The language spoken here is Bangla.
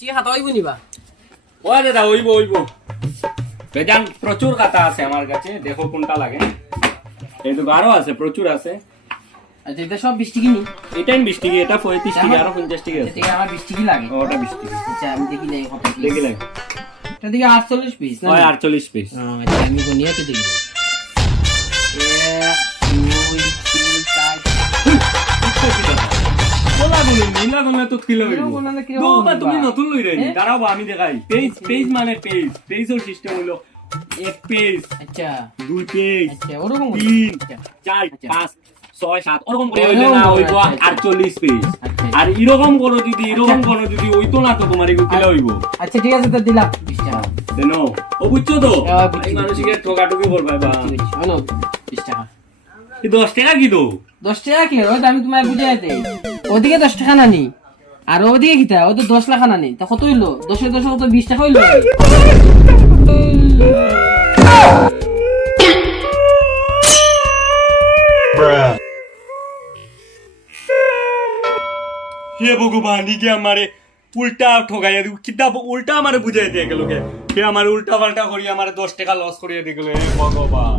টিয়া খাতা হইব নিবা ও দাদা হইব বেজান প্রচুর খাতা আছে আমার কাছে, দেখো কোনটা লাগে। এই তো 12 আছে, প্রচুর আছে। আচ্ছা এটা সব 20 টাকা নি, এটাই 20 টাকা, এটা 35 টাকা, আরো 50 টাকা আছে। ঠিক আছে আমার 20 টাকা লাগে। ওটা 20 টাকা। আচ্ছা আমি দেখি নাই কত পিস দেখি লাগে এটা দিকে 48 পিস না? ওই 48 পিস। আচ্ছা আমি গনিয়াতে দেখি 1 2 3 4 ওলা বলে তো কিলো হইব। এরকম না কিরকম বাবা হইবা? তুমি নতুন লই রে, হ্যাঁ? দাঁড়াও আমি দেখাই। পেজ মানে পেজের সিস্টেম হলো 1 পেজ, আচ্ছা 2 পেজ, আচ্ছা ওরকম 3 আচ্ছা 4 আচ্ছা। 5 6 7 ওরকম করে হইলে না হইব আচ্ছা, আচ্ছা। 48 পেজ। আচ্ছা। আর এরকম করো যদি হইতো না তো তোমার এগুলো কিলো হইব। আচ্ছা ঠিক আছে তো দিলাম 20 টাকা। দেন ও বুঝছো তো, হ্যাঁ, বুঝছি। এই মানুষকে ঠকাঠকি করবে বা শোনো 20 টাকা। 10 টাকা কি দো 10 টাকা কি ওই আমি তোমায় বুঝাই দেই, ওদিকে 10 টাকা না নি আর ওদিকে কিটা ও তো 10 লাখ না নি, তা কত হইলো? 10 এর 10 কত 20 টাকা হইলো। হে ভগবান ইকে আমারে উল্টা ঠকাইয়া দি, কিতা উল্টা আমারে বুঝাই দিয়ে গেল কে, হে আমারে উল্টা পাল্টা করি আমারে 10 টাকা লস করিয়া দিয়ে গেল। হে ভগবান।